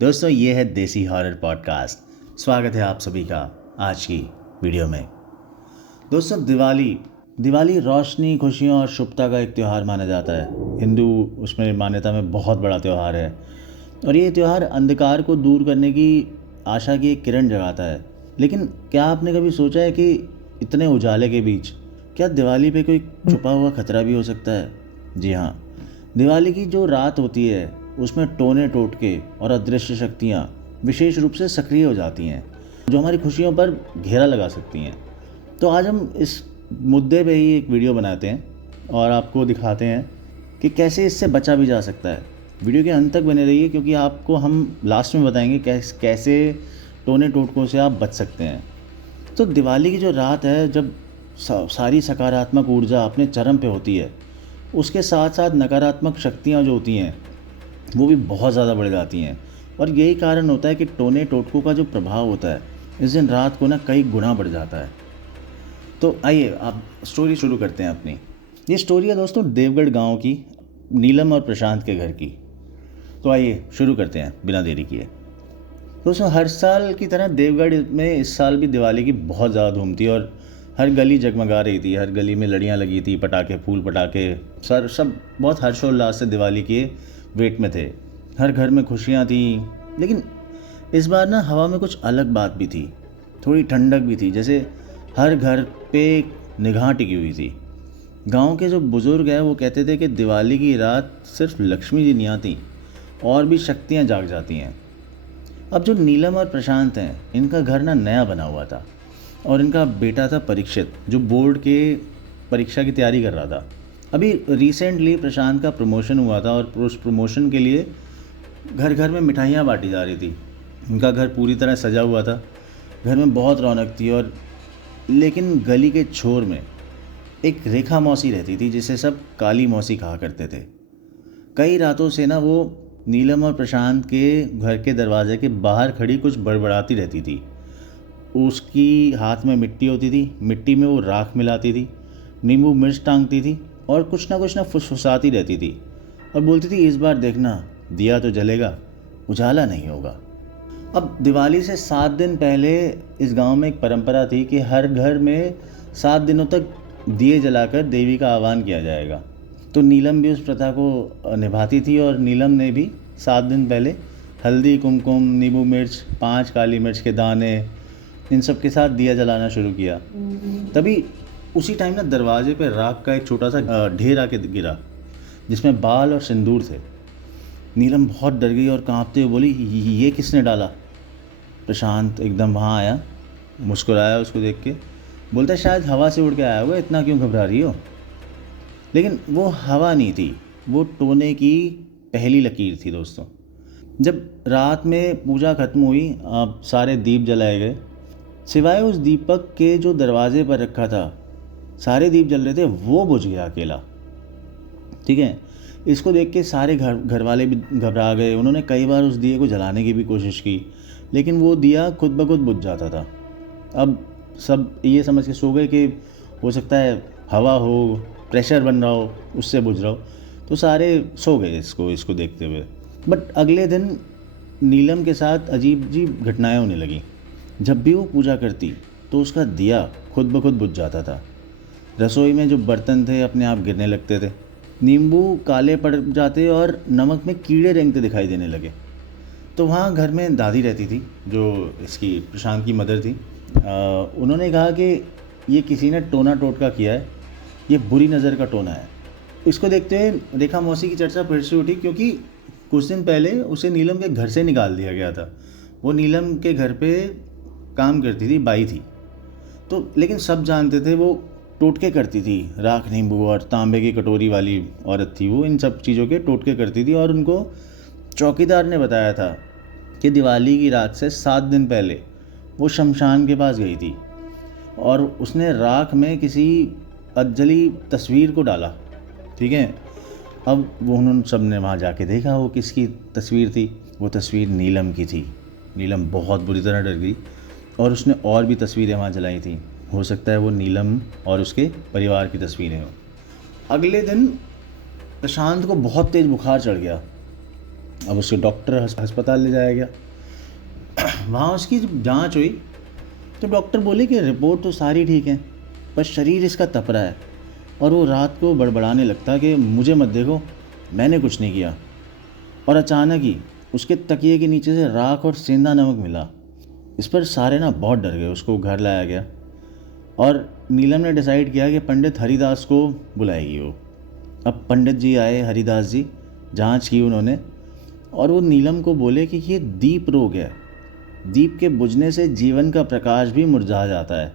दोस्तों ये है देसी हॉरर पॉडकास्ट। स्वागत है आप सभी का आज की वीडियो में। दोस्तों दिवाली रोशनी, खुशियों और शुभता का एक त्यौहार माना जाता है। हिंदू उसमें मान्यता में बहुत बड़ा त्यौहार है और ये त्यौहार अंधकार को दूर करने की आशा की एक किरण जगाता है। लेकिन क्या आपने कभी सोचा है कि इतने उजाले के बीच क्या दिवाली पे कोई छुपा हुआ खतरा भी हो सकता है? जी हाँ, दिवाली की जो रात होती है उसमें टोने टोटके और अदृश्य शक्तियाँ विशेष रूप से सक्रिय हो जाती हैं, जो हमारी खुशियों पर घेरा लगा सकती हैं। तो आज हम इस मुद्दे पे ही एक वीडियो बनाते हैं और आपको दिखाते हैं कि कैसे इससे बचा भी जा सकता है। वीडियो के अंत तक बने रहिए क्योंकि आपको हम लास्ट में बताएंगे कैसे टोने टोटकों से आप बच सकते हैं। तो दिवाली की जो रात है, जब सारी सकारात्मक ऊर्जा अपने चरम पे होती है, उसके साथ साथ नकारात्मक शक्तियाँ जो होती हैं वो भी बहुत ज़्यादा बढ़ जाती हैं। और यही कारण होता है कि टोने टोटकों का जो प्रभाव होता है इस दिन रात को कई गुना बढ़ जाता है। तो आइए आप स्टोरी शुरू करते हैं अपनी। ये स्टोरी है दोस्तों देवगढ़ गांव की, नीलम और प्रशांत के घर की। तो आइए शुरू करते हैं बिना देरी किए। दोस्तों हर साल की तरह देवगढ़ में इस साल भी दिवाली की बहुत ज़्यादा धूम थी और हर गली जगमगा रही थी। हर गली में लड़ियाँ लगी थी, पटाखे, फूल पटाखे, सब बहुत हर्षोल्लास से दिवाली के वेट में थे। हर घर में खुशियाँ थी। लेकिन इस बार हवा में कुछ अलग बात भी थी। थोड़ी ठंडक भी थी, जैसे हर घर पे एक निगाह टिकी हुई थी। गांव के जो बुज़ुर्ग हैं वो कहते थे कि दिवाली की रात सिर्फ लक्ष्मी जी नहीं आती और भी शक्तियाँ जाग जाती हैं। अब जो नीलम और प्रशांत हैं, इनका घर नया बना हुआ था और इनका बेटा था परीक्षित, जो बोर्ड के परीक्षा की तैयारी कर रहा था। अभी रिसेंटली प्रशांत का प्रमोशन हुआ था और उस प्रमोशन के लिए घर घर में मिठाइयाँ बांटी जा रही थी। उनका घर पूरी तरह सजा हुआ था, घर में बहुत रौनक थी। और लेकिन गली के छोर में एक रेखा मौसी रहती थी, जिसे सब काली मौसी कहा करते थे। कई रातों से वो नीलम और प्रशांत के घर के दरवाजे के बाहर खड़ी कुछ बड़बड़ाती रहती थी। उसकी हाथ में मिट्टी होती थी, मिट्टी में वो राख मिलाती थी, नींबू मिर्च टांगती थी और कुछ ना फुसफुसाती रहती थी और बोलती थी, इस बार देखना दिया तो जलेगा, उजाला नहीं होगा। अब दिवाली से 7 दिन पहले इस गांव में एक परंपरा थी कि हर घर में 7 दिनों तक दिए जलाकर देवी का आह्वान किया जाएगा। तो नीलम भी उस प्रथा को निभाती थी और नीलम ने भी 7 दिन पहले हल्दी, कुमकुम, नींबू मिर्च, 5 काली मिर्च के दाने, इन सब के साथ दिया जलाना शुरू किया। तभी उसी टाइम दरवाजे पे राख का एक छोटा सा ढेर आके गिरा, जिसमें बाल और सिंदूर थे। नीलम बहुत डर गई और कांपते हुए बोली, ये किसने डाला? प्रशांत एकदम वहाँ आया, मुस्कुराया उसको देख के, बोलता, शायद हवा से उड़ के आया होगा, इतना क्यों घबरा रही हो? लेकिन वो हवा नहीं थी, वो टोने की पहली लकीर थी। दोस्तों जब रात में पूजा खत्म हुई, अब सारे दीप जलाए गए, सिवाय उस दीपक के जो दरवाजे पर रखा था, सारे दीप जल रहे थे, वो बुझ गया अकेला। ठीक है, इसको देख के सारे घर वाले भी घबरा गए। उन्होंने कई बार उस दिए को जलाने की भी कोशिश की, लेकिन वो दिया खुद ब खुद बुझ जाता था। अब सब ये समझ के सो गए कि हो सकता है हवा हो, प्रेशर बन रहा हो, उससे बुझ रहा हो। तो सारे सो गए इसको देखते हुए। बट अगले दिन नीलम के साथ अजीब अजीब घटनाएं होने लगी। जब भी वो पूजा करती तो उसका दिया खुद ब खुद बुझ जाता था। रसोई में जो बर्तन थे अपने आप गिरने लगते थे, नींबू काले पड़ जाते और नमक में कीड़े रेंगते दिखाई देने लगे। तो वहाँ घर में दादी रहती थी, जो इसकी प्रशांत की मदर थी। उन्होंने कहा कि ये किसी ने टोना टोटका किया है, ये बुरी नज़र का टोना है। इसको देखते हुए रेखा मौसी की चर्चा फिर से उठी, क्योंकि कुछ दिन पहले उसे नीलम के घर से निकाल दिया गया था। वो नीलम के घर पे काम करती थी, बाई थी। तो लेकिन सब जानते थे वो टोटके करती थी। राख, नींबू और तांबे की कटोरी वाली औरत थी वो, इन सब चीज़ों के टोटके करती थी। और उनको चौकीदार ने बताया था कि दिवाली की रात से 7 दिन पहले वो शमशान के पास गई थी और उसने राख में किसी अधजली तस्वीर को डाला। ठीक है, अब वो उन्होंने सब ने वहाँ जाके देखा वो किसकी तस्वीर थी। वो तस्वीर नीलम की थी। नीलम बहुत बुरी तरह डर गई और उसने और भी तस्वीरें वहाँ जलाई थी। हो सकता है वो नीलम और उसके परिवार की तस्वीरें हों। अगले दिन प्रशांत को बहुत तेज़ बुखार चढ़ गया अब उसके डॉक्टर अस्पताल ले जाया गया। वहाँ उसकी जब जाँच हुई तो डॉक्टर बोले कि रिपोर्ट तो सारी ठीक है, पर शरीर इसका तप रहा है और वो रात को बड़बड़ाने लगता कि मुझे मत देखो, मैंने कुछ नहीं किया। और अचानक ही उसके तकिए के नीचे से राख और सेंधा नमक मिला। इस पर सारे ना बहुत डर गए। उसको घर लाया गया और नीलम ने डिसाइड किया कि पंडित हरिदास को बुलाएगी वो। अब पंडित जी आए, हरिदास जी, जांच की उन्होंने और वो नीलम को बोले कि ये दीप रोग है, दीप के बुझने से जीवन का प्रकाश भी मुरझा जाता है।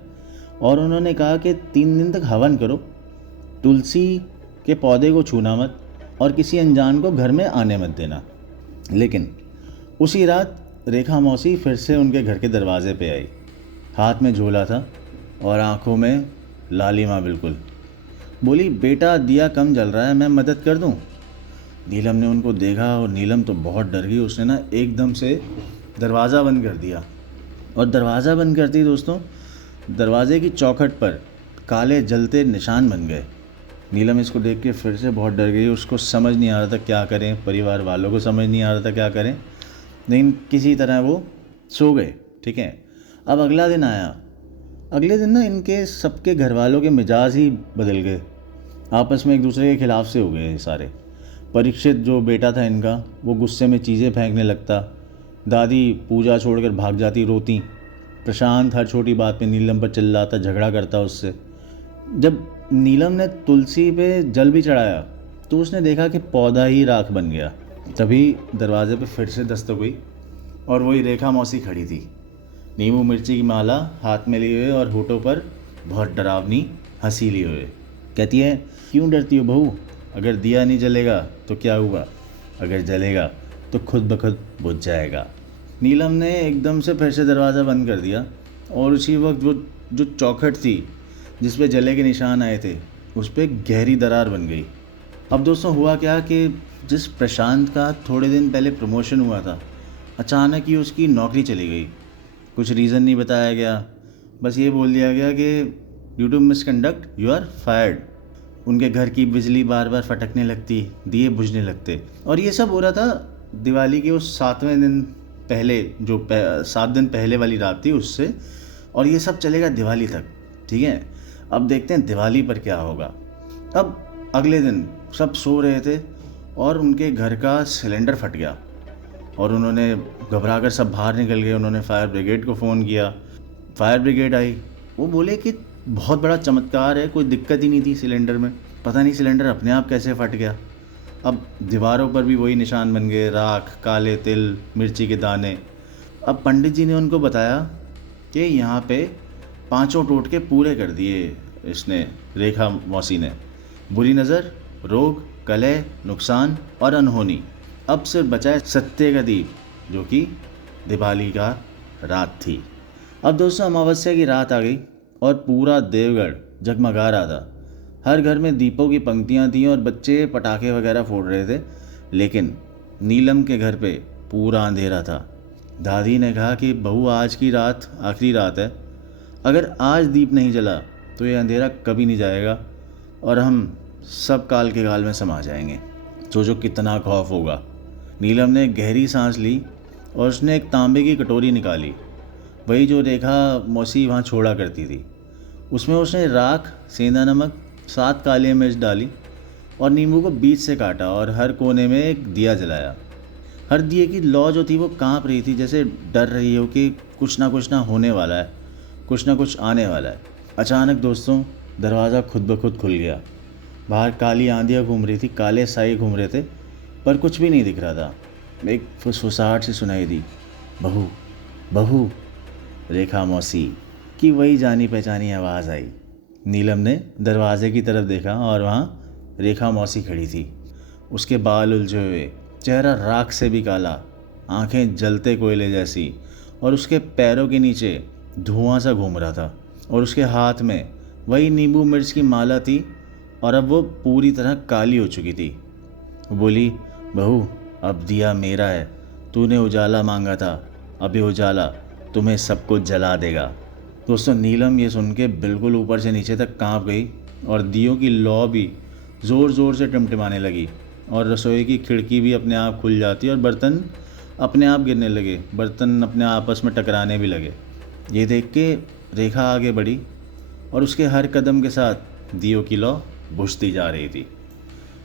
और उन्होंने कहा कि 3 दिन तक हवन करो, तुलसी के पौधे को छूना मत और किसी अनजान को घर में आने मत देना। लेकिन उसी रात रेखा मौसी फिर से उनके घर के दरवाजे पे आई। हाथ में झोला था और आंखों में लालिमा बिल्कुल। बोली, बेटा दिया कम जल रहा है, मैं मदद कर दूं? नीलम ने उनको देखा और नीलम तो बहुत डर गई। उसने ना एकदम से दरवाज़ा बंद कर दिया और दरवाज़ा बंद करते ही दोस्तों दरवाजे की चौखट पर काले जलते निशान बन गए। नीलम इसको देख के फिर से बहुत डर गई। उसको समझ नहीं आ रहा था क्या करें, परिवार वालों को समझ नहीं आ रहा था क्या करें, लेकिन किसी तरह वो सो गए। ठीक है, अब अगला दिन आया। अगले दिन ना इनके सबके घर वालों के मिजाज ही बदल गए, आपस में एक दूसरे के खिलाफ से हो गए सारे। परीक्षित जो बेटा था इनका, वो गुस्से में चीज़ें फेंकने लगता। दादी पूजा छोड़कर भाग जाती रोती। प्रशांत हर छोटी बात पे नीलम पर चिल्लाता, झगड़ा करता उससे। जब नीलम ने तुलसी पे जल भी चढ़ाया तो उसने देखा कि पौधा ही राख बन गया। तभी दरवाजे पे फिर से दस्तक हुई और वही रेखा मौसी खड़ी थी, नींबू मिर्ची की माला हाथ में लिए हुए और होठों पर बहुत डरावनी हंसी लिए हुए। कहती है, क्यों डरती हो बहू? अगर दिया नहीं जलेगा तो क्या हुआ, अगर जलेगा तो खुद ब खुद बुझ जाएगा। नीलम ने एकदम से फिर से दरवाज़ा बंद कर दिया और उसी वक्त वो जो चौखट थी जिस पे जले के निशान आए थे उस पर गहरी दरार बन गई। अब दोस्तों हुआ क्या कि जिस प्रशांत का थोड़े दिन पहले प्रमोशन हुआ था, अचानक ही उसकी नौकरी चली गई। कुछ रीज़न नहीं बताया गया, बस ये बोल दिया गया कि due to misconduct you are fired. उनके घर की बिजली बार बार फटकने लगती, दिए बुझने लगते। और ये सब हो रहा था दिवाली के उस 7वें दिन पहले, जो 7 दिन पहले वाली रात थी उससे, और ये सब चलेगा दिवाली तक। ठीक है, अब देखते हैं दिवाली पर क्या होगा। अब अगले दिन सब सो रहे थे और उनके घर का सिलेंडर फट गया और उन्होंने घबराकर सब बाहर निकल गए। उन्होंने फायर ब्रिगेड को फ़ोन किया, फायर ब्रिगेड आई। वो बोले कि बहुत बड़ा चमत्कार है, कोई दिक्कत ही नहीं थी सिलेंडर में, पता नहीं सिलेंडर अपने आप कैसे फट गया। अब दीवारों पर भी वही निशान बन गए, राख, काले तिल, मिर्ची के दाने। अब पंडित जी ने उनको बताया कि यहाँ पे 5 टोटके पूरे कर दिए इसने, रेखा मौसी ने। बुरी नज़र, रोग, कलह, नुकसान और अनहोनी। अब सिर्फ बचा है सत्य का दीप, जो कि दिवाली का रात थी। अब दोस्तों अमावस्या की रात आ गई और पूरा देवगढ़ जगमगा रहा था। हर घर में दीपों की पंक्तियाँ थीं और बच्चे पटाखे वगैरह फोड़ रहे थे। लेकिन नीलम के घर पे पूरा अंधेरा था। दादी ने कहा कि बहू आज की रात आखिरी रात है, अगर आज दीप नहीं जला तो ये अंधेरा कभी नहीं जाएगा और हम सब काल के गाल में समा जाएंगे। सोचो कितना खौफ होगा। नीलम ने गहरी सांस ली और उसने एक तांबे की कटोरी निकाली, वही जो रेखा मौसी वहाँ छोड़ा करती थी। उसमें उसने राख, सेंधा नमक, 7 काली मिर्च डाली और नींबू को बीच से काटा और हर कोने में एक दिया जलाया। हर दिए की लौ जो थी वो कांप रही थी, जैसे डर रही हो कि कुछ ना होने वाला है, कुछ ना कुछ आने वाला है। अचानक दोस्तों दरवाज़ा खुद ब खुद खुल गया। बाहर काली आंधियाँ घूम रही थी, काले साए घूम रहे थे, पर कुछ भी नहीं दिख रहा था। एक फुसफुसाहट से सुनाई दी, बहू बहू। रेखा मौसी की वही जानी पहचानी आवाज़ आई। नीलम ने दरवाजे की तरफ देखा और वहाँ रेखा मौसी खड़ी थी। उसके बाल उलझे हुए, चेहरा राख से भी काला, आंखें जलते कोयले जैसी, और उसके पैरों के नीचे धुआं सा घूम रहा था और उसके हाथ में वही नींबू मिर्च की माला थी और अब वो पूरी तरह काली हो चुकी थी। वो बोली, बहू अब दिया मेरा है, तूने उजाला मांगा था, अब ये उजाला तुम्हें सबको जला देगा। दोस्तों नीलम ये सुन के बिल्कुल ऊपर से नीचे तक कांप गई और दियों की लौ भी ज़ोर ज़ोर से टिमटिमाने लगी और रसोई की खिड़की भी अपने आप खुल जाती और बर्तन अपने आप गिरने लगे, बर्तन अपने आपस में टकराने भी लगे। ये देख के रेखा आगे बढ़ी और उसके हर कदम के साथ दियों की लौ बुझती जा रही थी।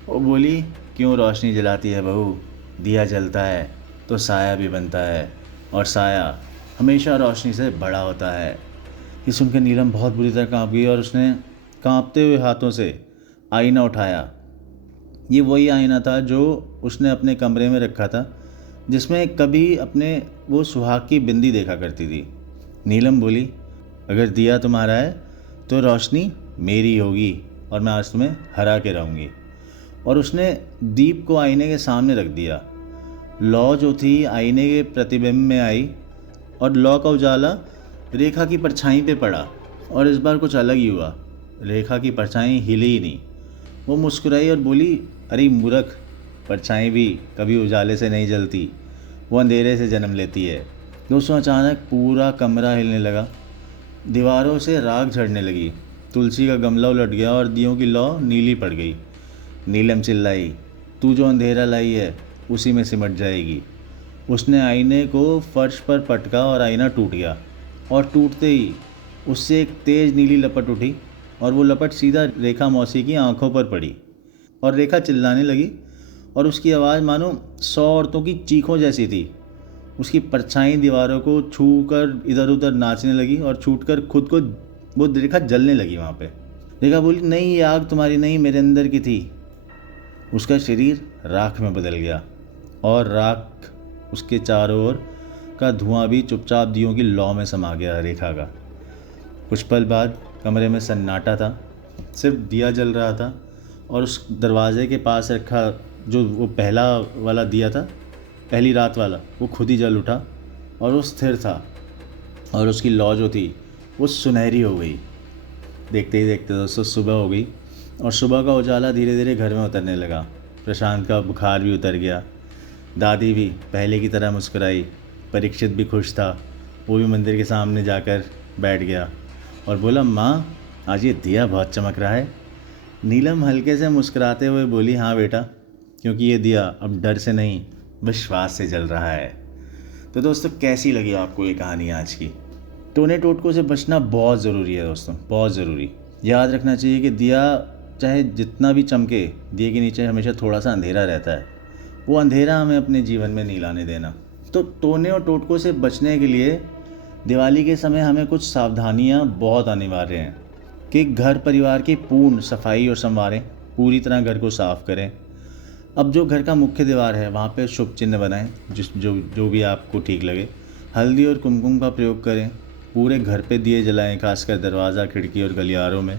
वो बोली, क्यों रोशनी जलाती है बहू? दिया जलता है तो साया भी बनता है, और साया हमेशा रोशनी से बड़ा होता है। ये सुनकर नीलम बहुत बुरी तरह काँप गई और उसने कांपते हुए हाथों से आईना उठाया। ये वही आईना था जो उसने अपने कमरे में रखा था, जिसमें कभी अपने वो सुहाग की बिंदी देखा करती थी। नीलम बोली, अगर दिया तुम्हारा है तो रोशनी मेरी होगी और मैं आज तुम्हें हरा के रहूँगी। और उसने दीप को आईने के सामने रख दिया। लौ जो थी आईने के प्रतिबिंब में आई और लौ का उजाला रेखा की परछाई पे पड़ा, और इस बार कुछ अलग ही हुआ। रेखा की परछाई हिली ही नहीं। वो मुस्कुराई और बोली, अरे मूर्ख, परछाई भी कभी उजाले से नहीं जलती, वो अंधेरे से जन्म लेती है। दोस्तों, अचानक पूरा कमरा हिलने लगा, दीवारों से राख झड़ने लगी, तुलसी का गमला उलट गया और दियों की लौ नीली पड़ गई। नीलम चिल्लाई, तू जो अंधेरा लाई है उसी में सिमट जाएगी। उसने आईने को फर्श पर पटका और आईना टूट गया, और टूटते ही उससे एक तेज़ नीली लपट उठी और वो लपट सीधा रेखा मौसी की आंखों पर पड़ी। और रेखा चिल्लाने लगी और उसकी आवाज़ मानो 100 औरतों की चीखों जैसी थी। उसकी परछाई दीवारों को छू कर इधर उधर नाचने लगी और छूटकर खुद को वो रेखा जलने लगी वहाँ पे। रेखा बोली, नहीं, ये आग तुम्हारी नहीं, मेरे अंदर की थी। उसका शरीर राख में बदल गया और राख उसके चारों ओर का धुआं भी चुपचाप दियों की लौ में समा गया रेखा का। कुछ पल बाद कमरे में सन्नाटा था, सिर्फ दिया जल रहा था और उस दरवाजे के पास रखा जो वो पहला वाला दिया था, पहली रात वाला, वो खुद ही जल उठा और वो स्थिर था और उसकी लौ जो थी वो सुनहरी हो गई। देखते ही देखते दोस्तों सुबह हो गई और सुबह का उजाला धीरे धीरे घर में उतरने लगा। प्रशांत का बुखार भी उतर गया, दादी भी पहले की तरह मुस्कुराई, परीक्षित भी खुश था। वो भी मंदिर के सामने जाकर बैठ गया और बोला, माँ, आज ये दिया बहुत चमक रहा है। नीलम हल्के से मुस्कुराते हुए बोली, हाँ बेटा, क्योंकि ये दिया अब डर से नहीं, विश्वास से जल रहा है। तो दोस्तों, कैसी लगी आपको ये कहानी आज की? टोने टोटकों से बचना बहुत ज़रूरी है दोस्तों, बहुत ज़रूरी। याद रखना चाहिए कि दिया चाहे जितना भी चमके, दिए के नीचे हमेशा थोड़ा सा अंधेरा रहता है। वो अंधेरा हमें अपने जीवन में नहीं लाने देना। तो टोने और टोटकों से बचने के लिए दिवाली के समय हमें कुछ सावधानियाँ बहुत अनिवार्य हैं कि घर परिवार की पूर्ण सफाई और संवारें, पूरी तरह घर को साफ़ करें। अब जो घर का मुख्य द्वार है वहाँ पे शुभ चिन्ह बनाएं, जो भी आपको ठीक लगे। हल्दी और कुमकुम का प्रयोग करें। पूरे घर पे दिए जलाएं, खासकर दरवाज़ा, खिड़की और गलियारों में।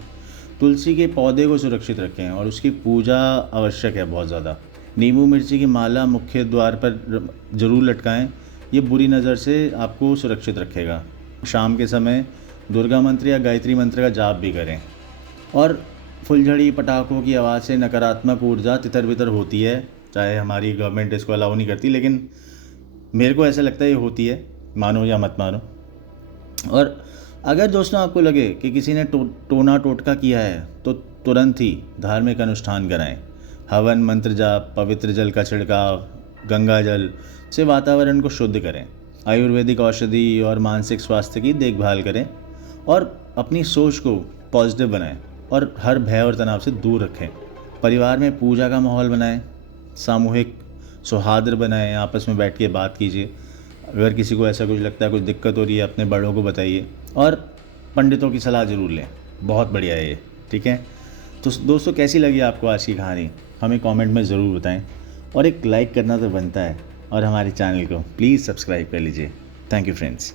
तुलसी के पौधे को सुरक्षित रखें और उसकी पूजा आवश्यक है बहुत ज़्यादा। नींबू मिर्ची की माला मुख्य द्वार पर ज़रूर लटकाएं, ये बुरी नज़र से आपको सुरक्षित रखेगा। शाम के समय दुर्गा मंत्र या गायत्री मंत्र का जाप भी करें। और फुलझड़ी पटाखों की आवाज़ से नकारात्मक ऊर्जा तितर बितर होती है, चाहे हमारी गवर्नमेंट इसको अलाउ नहीं करती, लेकिन मेरे को ऐसा लगता है ये होती है, मानो या मत मानो। और अगर दोस्तों आपको लगे कि किसी ने टोना टोटका किया है तो तुरंत ही धार्मिक अनुष्ठान कराएं। हवन, मंत्र जाप, पवित्र जल का छिड़काव, गंगा जल से वातावरण को शुद्ध करें। आयुर्वेदिक औषधि और मानसिक स्वास्थ्य की देखभाल करें और अपनी सोच को पॉजिटिव बनाएं और हर भय और तनाव से दूर रखें। परिवार में पूजा का माहौल बनाएं, सामूहिक सौहार्द बनाएं, आपस में बैठ के बात कीजिए। अगर किसी को ऐसा कुछ लगता है, कुछ दिक्कत हो रही है, अपने बड़ों को बताइए और पंडितों की सलाह ज़रूर लें। बहुत बढ़िया है ये, ठीक है। तो दोस्तों, कैसी लगी आपको आज की कहानी? हमें कमेंट में ज़रूर बताएं और एक लाइक करना तो बनता है और हमारे चैनल को प्लीज़ सब्सक्राइब कर लीजिए। Thank you friends.